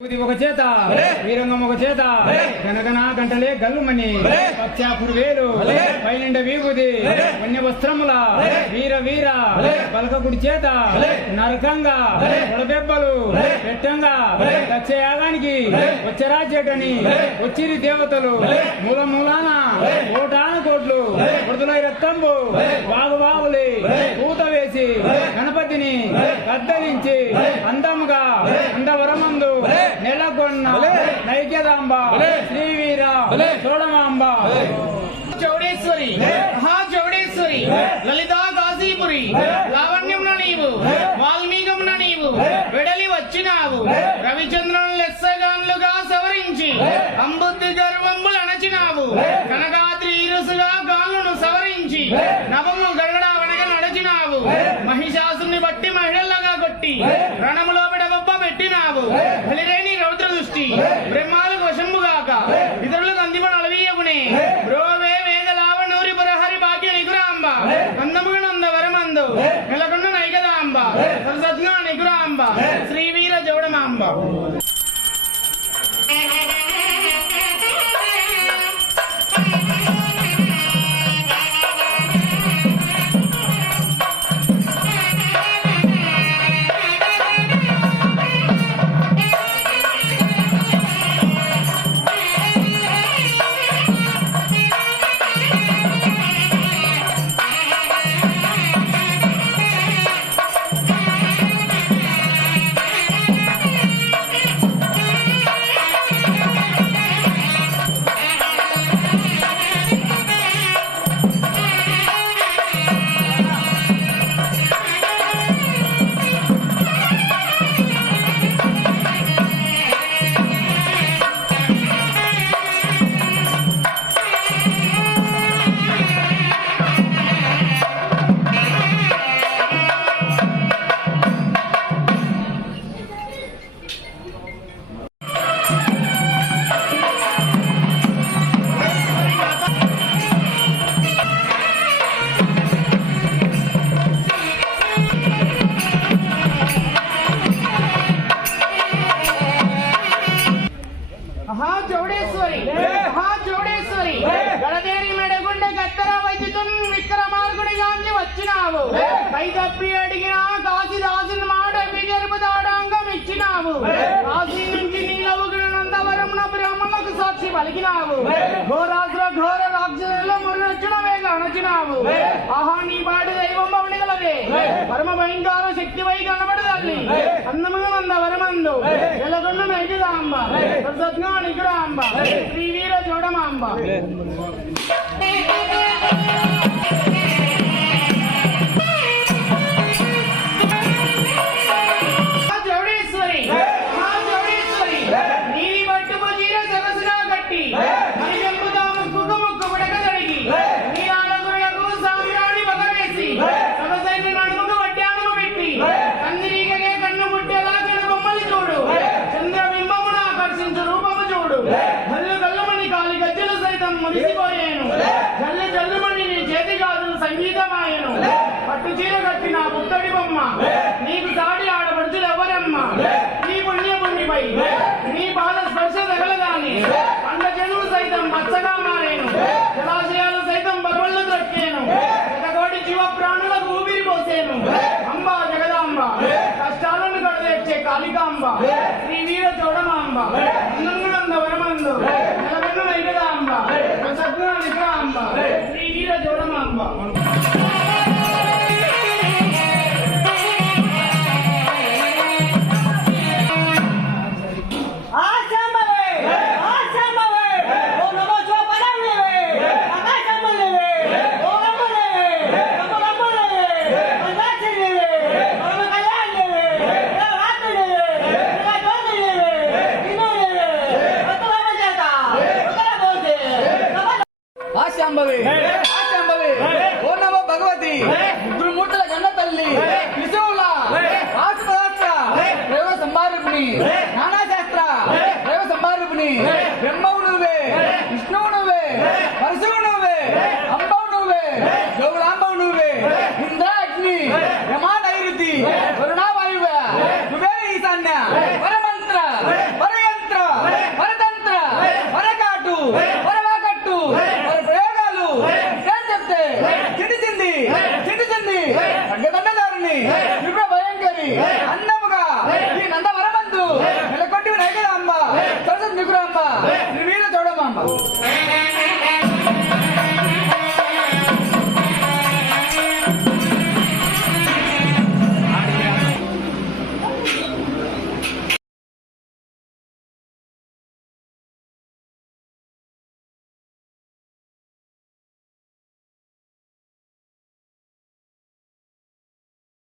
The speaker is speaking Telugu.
ఒక చేత. వీరంగం ఒక చేత. గనగన గంటలే గల్లుమని పచ్చాపురు వేలు. పైనిండ వీగుది వన్య వస్త్రముల వీర వీర. పలకకుడి చేత. నరకంగా. ఉడబెబ్బలు పెట్టంగా. లక్ష యాగానికి వచ్చరాజేటని. వచ్చిరి దేవతలు. మూల మూలాన కోటాన కోట్లు. మృదులై రక్తంబు. వాగు వాగులి. పూత వేసి. గణపతిని కద్దలించి అందముగా నైక్యదాంబ శ్రీవీర చూడమాంబ చౌడేశ్వరి మహా చౌడేశ్వరి లలితా కాశీపురి లావణ్యమున నీవు వాల్మీకమున నీవు వెడలి వచ్చినావు రవిచంద్రుని లెస్సగాన్లుగా సవరించి అంబుద్ధి గర్వంబులు అణచినావు. నిగురాంబ శ్రీవీర జౌడమాంబ కై తప్పి అడిగిన కాశీ దాసుని మాట విజరుపు దాడాంగం ఇచ్చినావు. కాశీ నుంచి నీలవుగినంతవరమున బ్రహ్మలకు సాక్షి పలికినావు. ఘోరాసుర ఘోర రాక్షసుల మురచన వేగ అణచినావు ఆహా నీ పాటి దైవం పవనిగలవే పరమ భయంకర శక్తి వై కనబడి తల్లి అందముగా మంద వరమందు వెలగొండ నైతిదాంబ సత్నా నిగుడాంబ శ్రీ వీర చూడమాంబ. చీర కట్టిన పుత్తడి బొమ్మ నీకు సాడి ఆడపడుచులు ఎవరమ్మా? నీ పుణ్య పుణ్యపై నీ పాద స్పర్శ తగలగాని. పండ చెరువు సైతం పచ్చగా మారేను. జలాశయాలు సైతం బరువులు దొక్కేను జగకోటి జీవ ప్రాణులకు ఊపిరి పోసేను. అంబ జగదాంబ. కష్టాలను కడదేర్చే కాళికాంబ. శ్రీ వీర చౌడమాంబ. నంద వరమందు. శంభవి ఆ శంభవి ఓ నమ భగవతి. ముగ్గురు మూటల గన్న తల్లి. విశవుల ఆసుపదాస్త్ర. దైవ సంభారూపిణి. నానా శాస్త్ర దైవ సంభారూపిణి. బ్రహ్మ